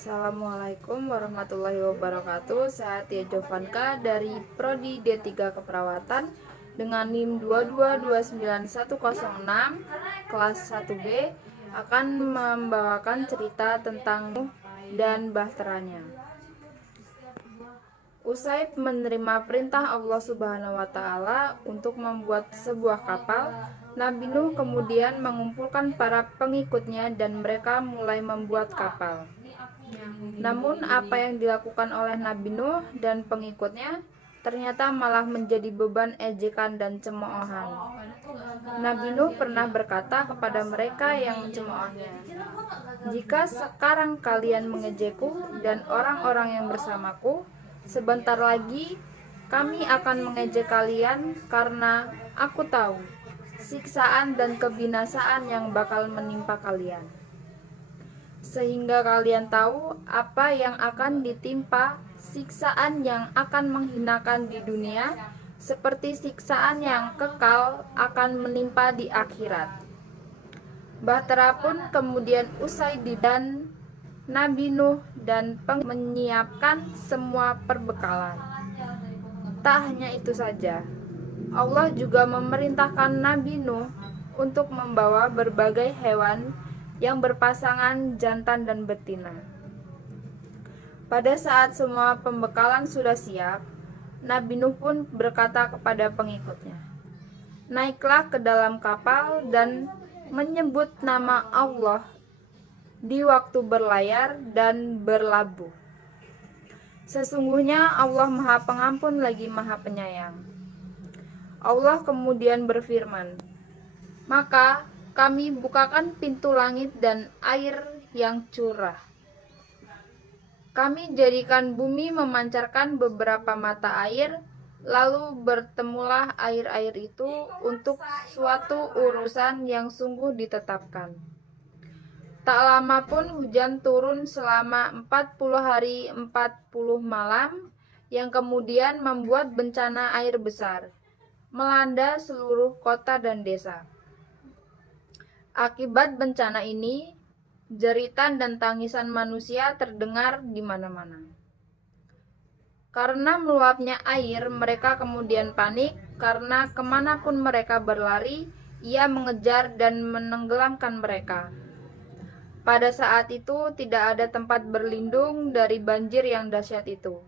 Assalamualaikum warahmatullahi wabarakatuh. Saya Tia Jovanka dari Prodi D3 Keperawatan dengan NIM 2229106 kelas 1B akan membawakan cerita tentang Nuh dan bahteranya. Usai menerima perintah Allah Subhanahu wa Ta'ala untuk membuat sebuah kapal, Nabi Nuh kemudian mengumpulkan para pengikutnya dan mereka mulai membuat kapal. Namun apa yang dilakukan oleh Nabi Nuh dan pengikutnya ternyata malah menjadi beban ejekan dan cemoohan. Nabi Nuh pernah berkata kepada mereka yang mencemoohnya, "Jika sekarang kalian mengejekku dan orang-orang yang bersamaku, sebentar lagi kami akan mengejek kalian karena aku tahu siksaan dan kebinasaan yang bakal menimpa kalian. Sehingga kalian tahu apa yang akan ditimpa, siksaan yang akan menghinakan di dunia, seperti siksaan yang kekal akan menimpa di akhirat." Bahtera pun kemudian usai dan Nabi Nuh dan menyiapkan semua perbekalan. Tak hanya itu saja, Allah juga memerintahkan Nabi Nuh untuk membawa berbagai hewan yang berpasangan jantan dan betina. Pada saat semua pembekalan sudah siap, Nabi Nuh pun berkata kepada pengikutnya, "Naiklah ke dalam kapal dan menyebut nama Allah di waktu berlayar dan berlabuh. Sesungguhnya Allah Maha Pengampun lagi Maha Penyayang." Allah kemudian berfirman, "Maka kami bukakan pintu langit dan air yang curah. Kami jadikan bumi memancarkan beberapa mata air, lalu bertemulah air-air itu untuk suatu urusan yang sungguh ditetapkan. Tak lama pun hujan turun selama 40 hari 40 malam, yang kemudian membuat bencana air besar melanda seluruh kota dan desa. Akibat bencana ini, jeritan dan tangisan manusia terdengar di mana-mana. Karena meluapnya air, mereka kemudian panik, karena kemanapun mereka berlari, ia mengejar dan menenggelamkan mereka. Pada saat itu tidak ada tempat berlindung dari banjir yang dahsyat itu,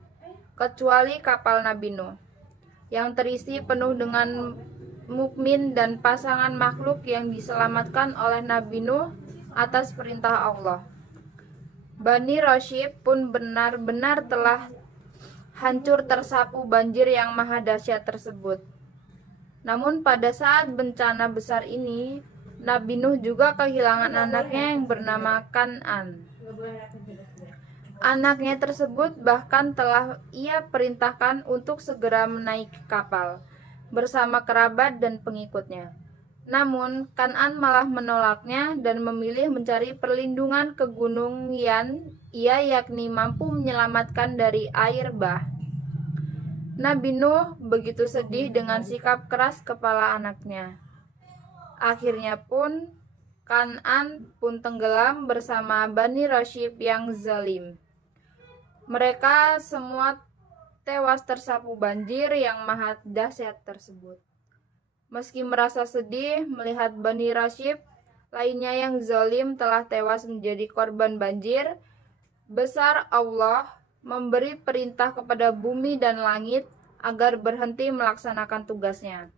kecuali kapal Nabi Nuh, yang terisi penuh dengan mukmin dan pasangan makhluk yang diselamatkan oleh Nabi Nuh atas perintah Allah. Bani Rasyid pun benar-benar telah hancur tersapu banjir yang maha dahsyat tersebut. Namun pada saat bencana besar ini, Nabi Nuh juga kehilangan anaknya yang bernama Kan'an. Anaknya tersebut bahkan telah ia perintahkan untuk segera menaiki kapal bersama kerabat dan pengikutnya. Namun Kan'an malah menolaknya dan memilih mencari perlindungan ke gunung yang ia yakni mampu menyelamatkan dari air bah. Nabi Nuh begitu sedih dengan sikap keras kepala anaknya. Akhirnya pun Kan'an pun tenggelam bersama Bani Rasyid yang zalim. Mereka semua tewas tersapu banjir yang maha dahsyat tersebut. Meski merasa sedih melihat Bani Rasyid lainnya yang zalim telah tewas menjadi korban banjir besar, Allah memberi perintah kepada bumi dan langit agar berhenti melaksanakan tugasnya.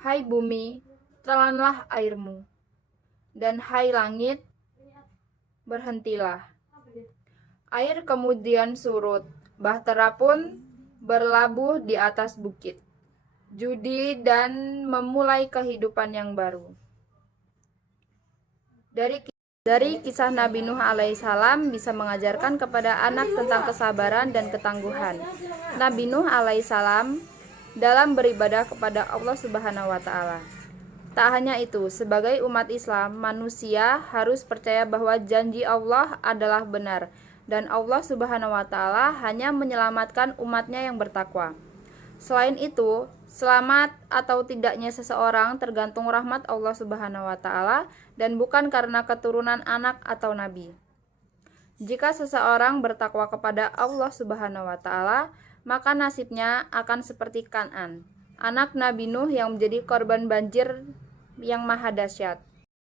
"Hai bumi, telanlah airmu, dan hai langit, berhentilah." Air kemudian surut. Bahtera pun berlabuh di atas bukit judi dan memulai kehidupan yang baru. Dari kisah Nabi Nuh alaihissalam bisa mengajarkan kepada anak tentang kesabaran dan ketangguhan. Nabi Nuh alaihissalam dalam beribadah kepada Allah Subhanahu wa Ta'ala. Tak hanya itu, sebagai umat Islam, manusia harus percaya bahwa janji Allah adalah benar dan Allah Subhanahu wa Ta'ala hanya menyelamatkan umatnya yang bertakwa. Selain itu, selamat atau tidaknya seseorang tergantung rahmat Allah Subhanahu wa Ta'ala dan bukan karena keturunan anak atau nabi. Jika seseorang bertakwa kepada Allah Subhanahu wa taala, maka nasibnya akan seperti Kan'an, anak Nabi Nuh yang menjadi korban banjir yang maha dahsyat.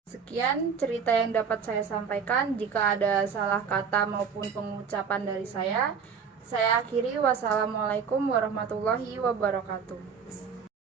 Sekian cerita yang dapat saya sampaikan. Jika ada salah kata maupun pengucapan dari saya akhiri. Wassalamualaikum warahmatullahi wabarakatuh.